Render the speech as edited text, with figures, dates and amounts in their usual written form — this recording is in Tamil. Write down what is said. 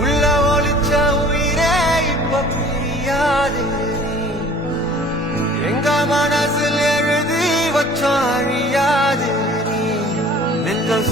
உள்ள ஒளிச்ச உயிரே இப்ப புரியாது, எங்க மனசில் எழுதி வச்ச அழியாது. நெஞ்சம்